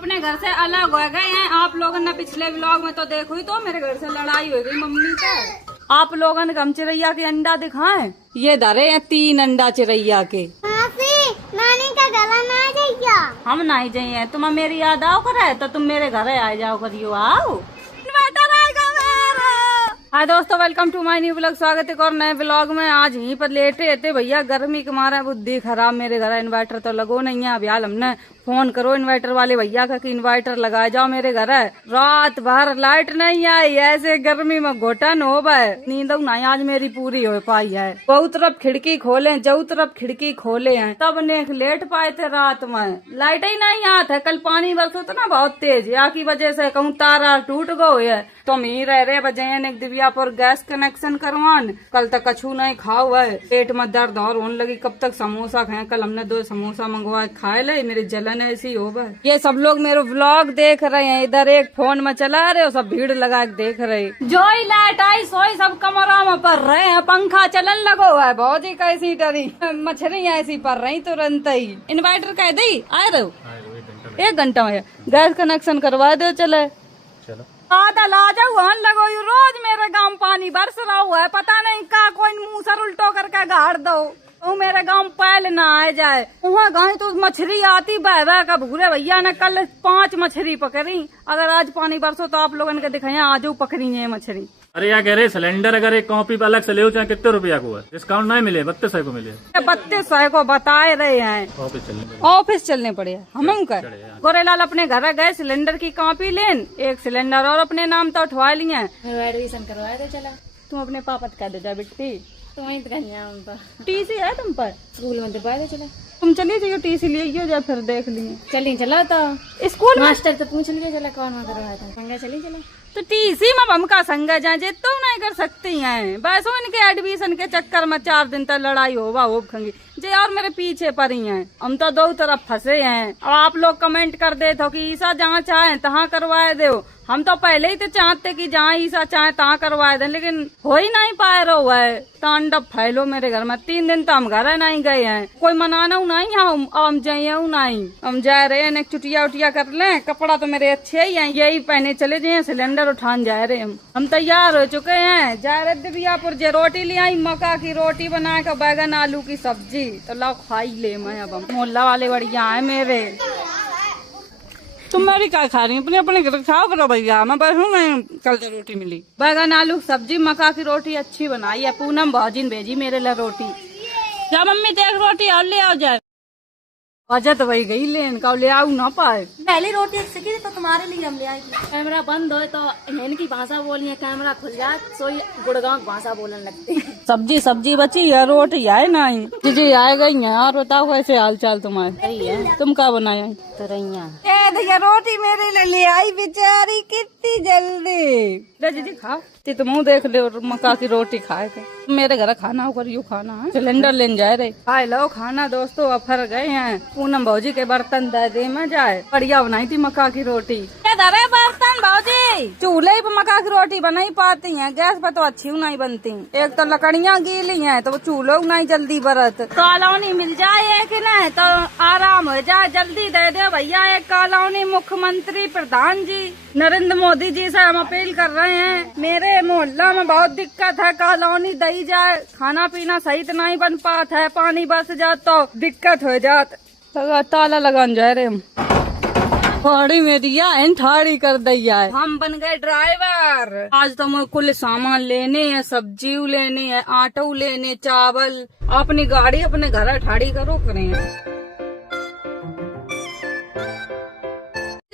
अपने घर से अलग हो गए हैं। आप लोगों ने पिछले व्लॉग में तो देखो ही, तो मेरे घर से लड़ाई हो गई मम्मी से। आप लोगों ने हम चिरैया के अंडा दिखाए, ये धरे हैं 3 अंडा चिरैया के। नानी का गला ना जाइया, हम नहीं जाइए, तुम्हें मेरी याद आओ करे तो तुम मेरे घर आ जाओ करियो। आओ हाय दोस्तों, welcome to my new blog. स्वागत है और नए ब्लॉग में। आज यहीं पर लेटे थे भैया, गर्मी के मारे बुद्धि खराब। मेरे घर इन्वर्टर तो लगो नहीं है। अब यार हमने फोन करो इन्वर्टर वाले भैया का कि इन्वर्टर लगाए जाओ मेरे घर है। रात भर लाइट नहीं आई, ऐसे गर्मी में घोटन हो गए, नींद नहीं आज मेरी पूरी हो पाई है। बहुत तरफ खिड़की खोले, जो तरफ खिड़की खोले हैं तब ने लेट पाए थे। रात में लाइट ही नहीं आत है। कल पानी बरसो तो ना बहुत तेज, या की वजह से कहूँ तारा टूट गए है। तो हम ही रह रहे बजे एक दिव्यापुर गैस कनेक्शन करवान। कल तक कछू नहीं खाओ है, पेट में दर्द और होने लगी। कब तक समोसा खाए? कल हमने 2 समोसा मंगवाए, खाए ले। मेरी जलन ऐसी हो गई। ये सब लोग मेरे व्लॉग देख रहे हैं, इधर एक फोन में चला रहे हो, सब भीड़ लगा के देख रहे। जो ही लाइट आई सोई सब कमरा में पर रहे हैं, पंखा चलन लगो है। बहुत ही कैसी डरी मछली ऐसी पर रही तुरंत ही। इन्वर्टर कह दी आए रहो 1 घंटा में गैस कनेक्शन करवा दो। चले आधा ला जाओ लगो। रोज मेरे गांव पानी बरस रहा हुआ है, पता नहीं का कोई मुंह सर उल्टो करके गाड़ दो। वो मेरे गांव पैल ना आ जाए। वहाँ गाय तो मछली आती बह का। भूरे भैया ने कल 5 मछली पकड़ी। अगर आज पानी बरसो तो आप लोगों ने दिखाया आज पकड़ी है मछली। अरे यार कह रहे सिलेंडर अगर एक कॉपी पे अलग से ले चाहे कितने रुपया को है, डिस्काउंट नहीं मिले 3200 को मिले। 3200 को बताए रहे हैं। ऑफिस चलने पड़े हम कर। गोरेलाल अपने घर गए सिलेंडर की कॉपी लेन, एक सिलेंडर और अपने नाम तो उठवा लिए। एडमिशन करवाए थे। चला तुम अपने पापा कह दे जा बिट्टी, तो टीसी है तुम पर? स्कूल में दबा दे। चला तुम चली जाइयो, टीसी ले जा, फिर देख लिए। चली चला तो स्कूल मास्टर तो पूछ लिया। चला कौन में करवाया था? संगा चली चला तो टीसी में हम का संग जाए तो नहीं कर सकती हैं। बस इनके एडमिशन के चक्कर में 4 दिन तक लड़ाई होगा हो खंगी जे और मेरे पीछे पड़ी हैं। हम तो 2 तरफ फंसे हैं। अब आप लोग कमेंट कर दे तो कि ईसा जहाँ चाहे तहाँ करवाए दो। हम तो पहले ही तो चाहते कि जहाँ ईसा चाहे तहाँ करवाए दे, लेकिन हो ही नहीं पाए रहो है। तांडव फैलो मेरे घर में। 3 दिन तो हम घर नहीं गए हैं, कोई मनाना नहीं है। हम जाइए नहीं, हम जा रहे हैं चुटिया उटिया कर ले। कपड़ा तो मेरे अच्छे ही हैं, यही पहने चले जाए। सिलेंडर उठान जा रहे हम तैयार हो चुके हैं। जा रहे दिव्यापुर जे रोटी ले आई, मक्का की रोटी बना के बैगन आलू की सब्जी। तो लो खाई ले। मैं अब मोहल्ला वाले बढ़िया है मेरे। तुम मेरी क्या खा रही अपने अपने घर खाओ करो भैया। मैं बैठू नहीं, कल जो रोटी मिली बैगन आलू सब्जी मक्का की रोटी अच्छी बनाई है। पूनम भाजिन भेजी मेरे लिए रोटी। क्या मम्मी देख रोटी और ले आओ जाए। वजह तो वही गई लेन का ले आऊ ना पाए। पहली रोटी सीखी तो तुम्हारे लिए हम ले आए। कैमरा बंद हो तो इनकी भाषा बोलनी है, कैमरा खुल जाए सोई गुड़गांव की भाषा बोलने लगती है। सब्जी बची है, रोटी आए नहीं। जी आ गई है। और बताओ कैसे हाल चाल तुम्हारे? तुम क्या बनाया? तो रोटी मेरे लिए ले आई बेचारी, कितनी जल्दी। जी खा तुम देख ले। मक्का की रोटी खाए थे। मेरे घर खाना होकर यू खाना है। सिलेंडर लेने जाए रहे। खाए लो खाना दोस्तों। अफर गए हैं। पूनम भौजी के बर्तन दे में जाए। बढ़िया बनाई थी मक्का की रोटी। बर्तन भौजी चूल्हे पे मक्का की रोटी बना ही पाती हैं, गैस पे तो अच्छी नहीं बनती। एक तो लकड़ियाँ गीली हैं तो चूल्हे नहीं जल्दी बरत। कॉलोनी मिल जाए कि नहीं तो आराम हो जाए। जल्दी दे दे भैया एक कॉलोनी। मुख्यमंत्री प्रधान जी नरेंद्र मोदी जी से हम अपील कर रहे हैं। मेरे मोहल्ला में बहुत दिक्कत है, कॉलोनी दई जाए। खाना पीना सही तो नहीं बन पाता है, पानी बरस जात तो दिक्कत हो जात। ताला लगान जाए रहे हम। थोड़ी मेरिया ठाड़ी कर दिया है। हम बन गए ड्राइवर। आज तो मैं कुल सामान लेने है, सब्जी लेने है, आटो लेने, चावल। अपनी गाड़ी अपने घर ठाड़ी करो करें।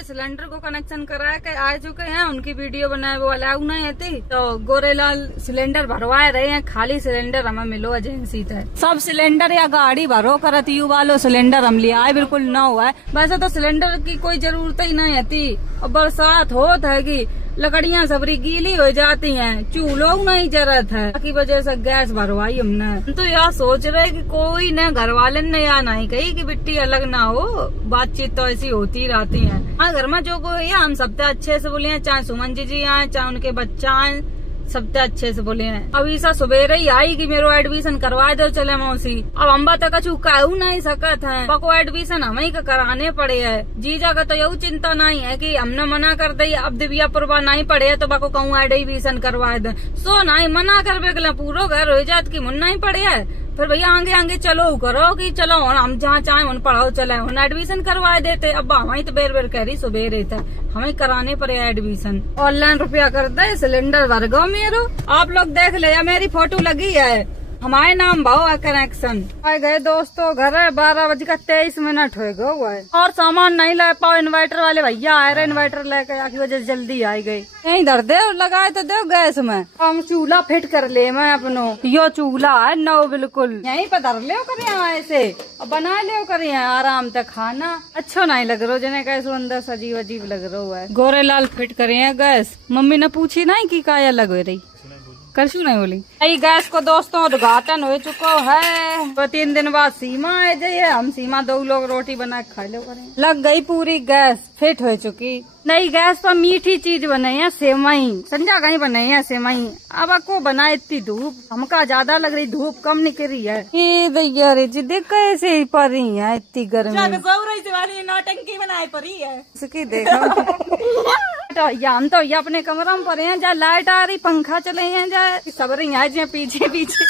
सिलेंडर को कनेक्शन करा के आ चुके हैं। उनकी वीडियो बनाए वो अलाउ नहीं थी तो गोरेलाल सिलेंडर भरवाए रहे हैं। खाली सिलेंडर हमें मिलो एजेंसी थे। सब सिलेंडर या गाड़ी भरो करत यू वालो सिलेंडर हम ले आए बिल्कुल न हुआ है। वैसे तो सिलेंडर की कोई जरूरत ही नहीं थी। और बरसात होत है कि लकड़ियाँ सबरी गीली हो जाती हैं, चूल्हो नहीं जरत है की वजह से गैस भरवाई हमने। तो यार सोच रहे कि कोई न घर वाले ने या नहीं कही कि बिट्टी अलग ना हो। बातचीत तो ऐसी होती रहती है। हाँ घर में जो कोई है हम सबसे अच्छे से बोले, चाहे सुमन जी आए चाहे उनके बच्चा आए, सबसे अच्छे से बोले हैं। अब ईसा सवेरे ही आई कि मेरे एडमिशन करवा दो चले मौसी। अब अम्बा तक कछु कहू नहीं सकत है, बको एडमिशन हमें ही कराने पड़े है। जीजा का तो यही चिंता नहीं है कि हमने मना कर दी, अब दिव्या पुरवा नहीं पड़े तो बको कहूँ एडमिशन करवा दे। सो नहीं मना कर बेगला पूरो घर हो जात की मुन्ना ही पड़े है। फिर भैया आगे आगे चलो करो कि चलो हम जहाँ चाहे उन पढ़ाओ चले उन एडमिशन करवा देते। अब हमें तो बेर बेर कह रही सुबेरे था हमें कराने पड़े एडमिशन। ऑनलाइन रुपया कर दे सिलेंडर भर गो मेरो। आप लोग देख ले मेरी फोटो लगी है, हमारे नाम भाव है कनेक्शन। आ गए दोस्तों घर है, 12:23 हो गए हुआ है और सामान नहीं ला पाओ। इन्वर्टर वाले भैया आए रहे, इन्वर्टर लेकर आकी वजह से जल्दी आई गई। यहीं धर दे और लगाए तो दो गैस में। हम चूल्हा फिट कर ले मैं अपनो, यो चूल्हा है नौ बिल्कुल यहीं पर धर ले करे ऐसे और बना ले करे आराम से खाना। अच्छा नहीं लग रहा जिन्हें कैसे अंदर से अजीब अजीब लग रहा है। गोरे लाल फिट करे हैं गैस। मम्मी ने पूछी नहीं की क्या लग रही, करशू नहीं बोली। यही गैस को दोस्तों उद्घाटन हो चुका है। तो 3 दिन बाद सीमा आ जाइए, हम सीमा 2 लोग रोटी बना के खा लो करें। लग गई पूरी गैस फिट हो चुकी। नई गैस पर मीठी चीज बनाई है सेवई, संजा कहीं बनाई है सेवई। अब को बनाए इतनी धूप हमका ज्यादा लग रही, धूप कम निकल रही है। ये दैया रे जी देख कैसे ही पर रही है इतनी गर्मी वाली नौटंकी बनाए पड़ी है। इसकी देखो हम तो ये अपने कमरा में पड़े हैं, जहाँ लाइट आ रही पंखा चले हैं, जहाँ सब रही है जहाँ पीछे पीछे।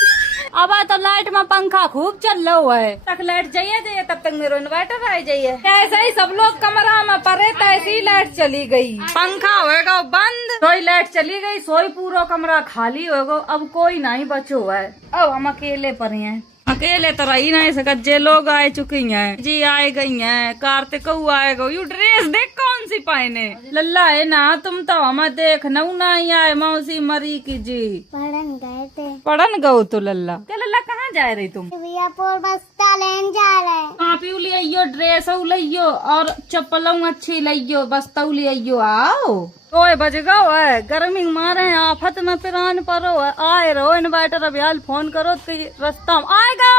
अब तो लाइट में पंखा खूब चल रहा हुआ है, तक लाइट जाइए तब तक मेरा इन्वर्टर आ जाइए। ऐसे ही सब लोग कमरा में पड़े तैसी लाइट चली गई, पंखा होएगा बंद, सोई लाइट चली गई, सोई पूरा कमरा खाली होगा। अब कोई नहीं बचो है, अब हम अकेले पड़े हैं। अकेले तो रही नहीं सकत, जे लोग आए चुकी हैं जी आए गई हैं। कार्तिक आएगा, यू ड्रेस देख कौन सी पहने लल्ला है ना। तुम तो हमें देख नहीं आए मौसी मरी की जी। पढ़न गए थे। पढ़न गो तो लल्ला क्या लल्ला कहाँ जा रही तुम? वियापुर बस्ता लेन जा रहे। कापी लियो, ड्रेस लियो और चप्पलों अच्छी लियो, बस्ता लियो। आओ 2 बज गो है, गर्मी मारे आफत में पिरान परो है। आए रहो इन्वर्टर अभियान फोन करो तो रास्ता में आएगा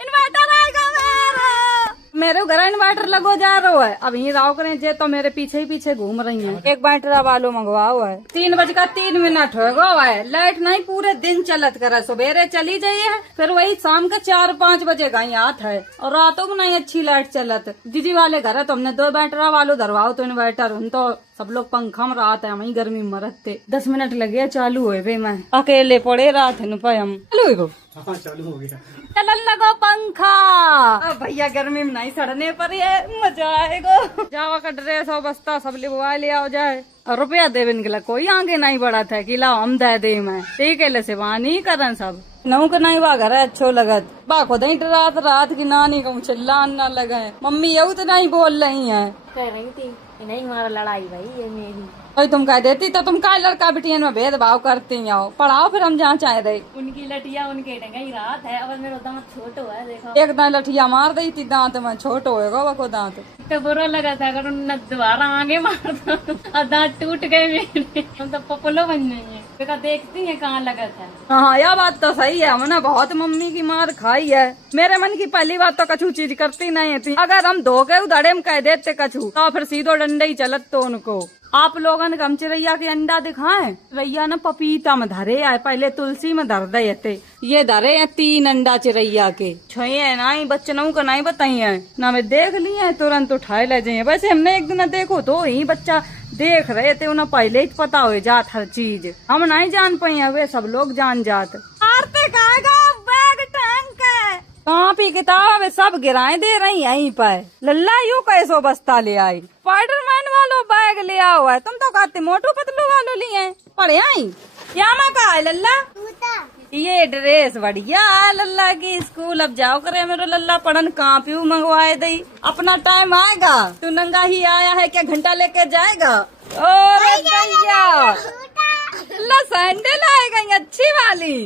इन्वर्टर आएगा। मेरे घर इन्वर्टर लगो जा रहा है। अब यही राव करें जे तो मेरे पीछे ही पीछे घूम रही हैं। एक बैटरा वालों मंगवाओ है। 3:03 हो गो है, लाइट नहीं पूरे दिन चलत करे। सवेरे चली जाइए फिर वही शाम के 4-5 बजे गई आत है और रातों में नहीं अच्छी लाइट चलत। दीदी वाले घर है तो हमने 2 बैटरा वालों धरवाओ तो इन्वर्टर। उन तो सब लोग पंखा में रात है, वही गर्मी में मरते। 10 मिनट लगे चालू हुए भाई, मैं अकेले पड़े रात है पे हम चालू हो गया चलन लगो पंखा। अब भैया गर्मी में नहीं सड़ने पर है, मजा आएगा। जावा का ड्रेस और बस्ता सब लिखवा ले आओ जाए और रुपया देवे निकला कोई आगे नहीं बढ़ा था कि लाओ हम दे दे। मैं ठीक है से वहाँ नहीं करन सब नऊ के नहीं वा घर है अच्छो लगत बा खुद ही रात की नानी कहूँ चिल्लान न लगे। मम्मी यू तो नहीं बोल रही है, कह रही थी नहीं हमारा लड़ाई भाई ये मेरी। और तुम कह देती तो तुम का लड़का बिटियन में भेदभाव करती हो। पढ़ाओ फिर हम जहाँ चाहे रहे। उनकी लटिया उनके ढंगाई रात है, अब मेरा दांत छोटो है देखो। एक दांत लठिया मार दी थी दांत में छोटो होएगा वो को दांत। तो बुरा लगा था अगर उन दोबारा आगे मार दो और दांत टूट गए मेरे। हम तो पपलो बन जाएंगे। देखती है कहाँ लगा था। हाँ यह बात तो सही है, हमने बहुत मम्मी की मार खाई है। मेरे मन की पहली बात तो कछु चीज करती नहीं थी। अगर हम धोखे उधड़े में कह देते कछु तो फिर सीधो डंडे ही चलत तो उनको। आप लोगन हम चिरैया के अंडा दिखाएं। चिरैया न पपीता में धरे आए, पहले तुलसी में धर दे। ये धरे हैं 3 अंडा चिरैया के। छुए नहीं बच्चनों को नहीं बताइए ना, मैं देख लिए तुरंत उठाए ले जाइए। वैसे हमने एक दिन देखो तो ही बच्चा देख रहे थे, उन्हें पहले ही पता हो जात हर चीज। हम नहीं जान पाई, वे सब लोग जान जात। बैग टैंक कॉपी किताब सब गिराए दे रही यहीं पर। लल्ला यू कैसो बस्ता ले आई, स्पाइडरमैन वालों बैग ले आओ है। तुम तो कहते मोटू पतलू वालों लिए पढ़े आई। क्या मैं कहा है लल्ला ये ड्रेस बढ़िया है लल्ला की। स्कूल अब जाओ करे मेरे लल्ला पढ़न कॉपी मंगवाए दई। अपना टाइम आएगा, तू नंगा ही आया है क्या घंटा लेके जाएगा? और भैया सैंडल आएगा अच्छी वाली।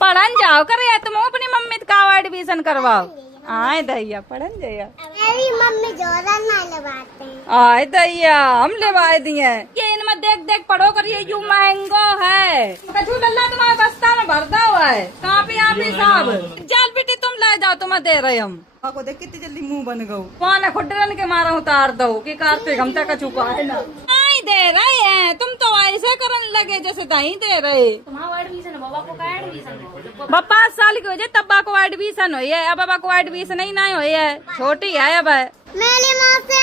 पढ़न जाओ करे तुम अपनी मम्मी का एडमिशन करवाओ। आए दैया पढ़न जाइया, मेरी मम्मी जोरन ना लगाते। आए दैया हम लेवाए दिए। ये इनमें देख देख पढ़ो करिए, यू मैंगो है। कछु लल्ला तुम्हारे बस्ता में भरता हुआ है कापी आपी साहब। चल बेटी तुम ले जाओ, तुम्हें दे रहे हम। को देख कितनी जल्दी मुंह बन गो। वहाँ खुडरन के मारा उतार दो कि कार्तिक हम तक कछु पाए ना। दे रहे हैं, तुम तो ऐसे करने लगे जैसे दही दे रहे। तुम्हारा एडमिशन बाबा को का एडमिशन हो? बा 5 साल की हो जाए तब्बा को एडमिशन हुई है, अब बाबा को एडमिशन ही नहीं हुई है, छोटी है अब। मेरी माँ से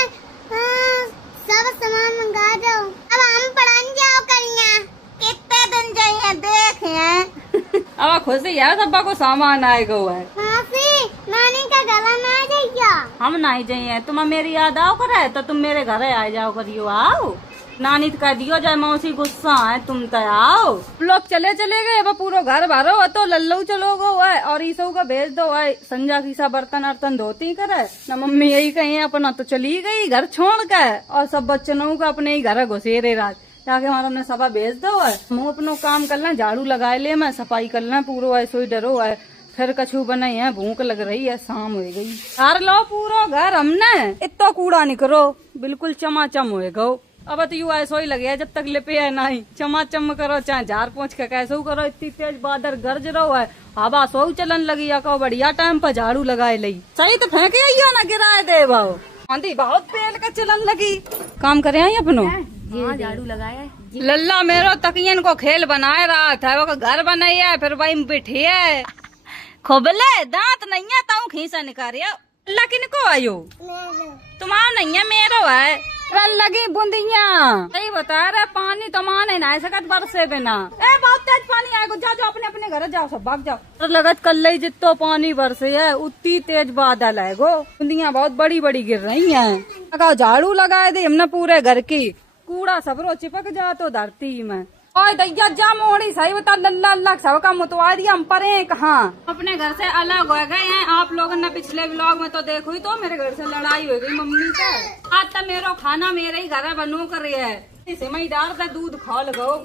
सब सामान मंगा दो, अब हम पढ़ने जाओ करिए, कितने दिन जाइए देखे। अब खुशी है तब्बा को सामान आएगा है। मासी नानी का गला ना जाइए। हम नहीं जाइए, तुम मेरी याद आओ करे तो तुम मेरे घर आ जाओ करियो, आओ नानी कह दियो जाए मौसी गुस्सा है तुम तो आओ। लोग चले गए, अब पूरा घर भरो तो लल्लू चलो गो है और ईसो का भेज दो है, संजा की सा बर्तन अर्तन धोती करे न। मम्मी यही कही अपना तो चली गई घर छोड़ के, और सब बच्चनों का अपने ही घर घुसे रहे रात जाके हमारा हमने सभा भेज दो है। हम अपनो काम कर लें, झाड़ू लगा ले, मैं सफाई कर लें पूरा है, सोई डरो है। फिर कछू बनाई है, भूख लग रही है, शाम हो गई। कर लो पूरा घर हमने, इतना कूड़ा नहीं करो, बिल्कुल चमाचम हो गो। अब तो यू ऐसा ही लगे है, जब तक लिपे है नहीं चमाचम करो, चाहे झाड़ पोंछ के कैसे करो। इतनी तेज बादल गरज रहो है, हवा सो चलन लगी या कहो बढ़िया टाइम पर झाड़ू लगाए लई। सही तो फेंके आइयो ना गिराए दे भाव, आंधी बहुत पेल का चलन लगी। काम करे आई अपनो, हाँ झाड़ू लगाया है। लल्ला मेरो तकियन को खेल बनाए रहा था, वो घर बनाई है, फिर वही बिठी है खोबले दांत नहीं है, ताऊ खींचा निकालियो। अल्लाह किनको आयो, तुम्हारा नहीं है मेरो है। रन लगी बूंदिया, सही बता रहे, पानी तो माने ना सकत बरसे बिना। ए बहुत तेज पानी आएगा, जाओ जाओ अपने अपने घर जाओ, सब भाग जाओ। लगत कल जितो पानी बरसे है उतनी तेज बादल है गो, बूंदिया बहुत बड़ी बड़ी गिर रही है। झाड़ू लगाए दे हमने पूरे घर की, कूड़ा सबरो चिपक जा तो धरती में। ओए दैया जा मोड़ी, सही बता लल्ला अल्लाह सब का मुतवा दिया, हम पर हैं कहाँ। अपने घर से अलग हो गए हैं आप लोगों ने, पिछले व्लॉग में तो देखो ही तो मेरे घर से लड़ाई हो गई मम्मी से। आज तो मेरो खाना मेरे ही घर बनू कर है, सिमई डाल दे, दूध खोल गो,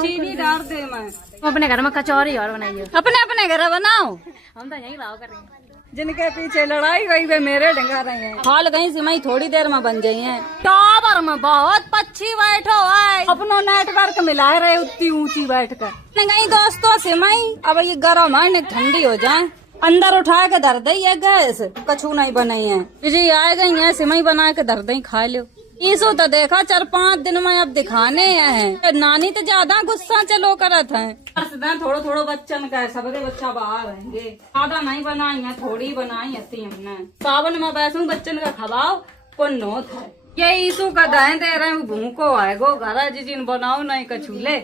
चीनी डाल दे। मैं अपने घर में कचौरी और बनाइए, अपने अपने घर बनाओ, हम तो यही लाओ करेंगे। जिनके पीछे लड़ाई हुई वे मेरे ढंगा रहे हैं। हाल गई सिमई थोड़ी देर में बन जाई है, टावर में बहुत पक्षी बैठो है, अपनो नेटवर्क मिला रहे उतनी ऊंची बैठ कर। गई दोस्तों सिमई, अब ये गर्म है ठंडी हो जाए, अंदर उठा के धर दई है गैस, कछू नहीं बनाई है जी, आए गई है सिमई बना के धर दई खा लो। ईसो तो देखा 4-5 दिन में अब दिखाने हैं, नानी तो ज्यादा गुस्सा चलो करत है। थोड़ो थोड़ो बच्चन का है, सबके बच्चा बाहर रहेंगे, ज्यादा नहीं बनाई है, थोड़ी बनाई है हमने। सावन में बैसू बच्चन का खवाओ पुण्य था, ये ईसु का दाएं दे रहे हैं, भूखो आएगो घर जिन बनाओ नहीं कछूले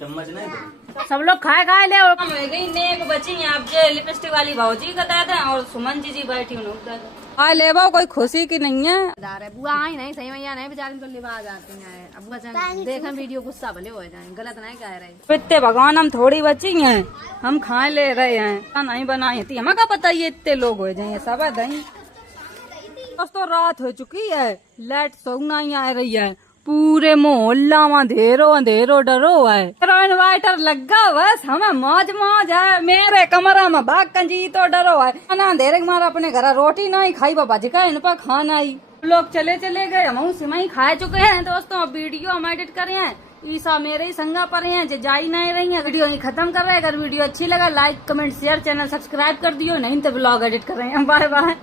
चम्मच नहीं सब लोग खाए ले। और गई नेक बची आप जे लिपस्टिक वाली भाजी का दादा और सुमन जी बैठी उन्होंने आ ले कोई खुशी की नहीं है। बुआ आई नहीं, सही मैया नहीं, बेचारी तो लिबा जाती है। अब देखें वीडियो गुस्सा भले हो जाए, गलत नहीं कह रहे। इतने भगवान हम थोड़ी बची हैं, हम खाए ले रहे हैं, नहीं बनाई थी हमें क्या पता ये इतने लोग हो जाए सब है दही। दोस्तों रात हो चुकी है, लाइट सोना ही आ रही है, पूरे मोहल्ला में अंधेरो डरो है, इन्वर्टर लगा बस हमें मौज है। मेरे कमरा में बाग कंजी तो डरो है, अंधेरे मारा अपने घर रोटी नहीं खाई बाबा जी का इन पर खाना ही। लोग चले गए, हम सिमई खा चुके हैं। दोस्तों अब वीडियो हम एडिट करे हैं, ईसा मेरे ही संगा पर हैं, जो जा ही नहीं रही है। वीडियो ही खत्म कर रहे हैं, अगर वीडियो अच्छी लगा like comment share, channel subscribe कर दियो, नहीं तो ब्लॉग एडिट कर रहे हैं। Bye bye.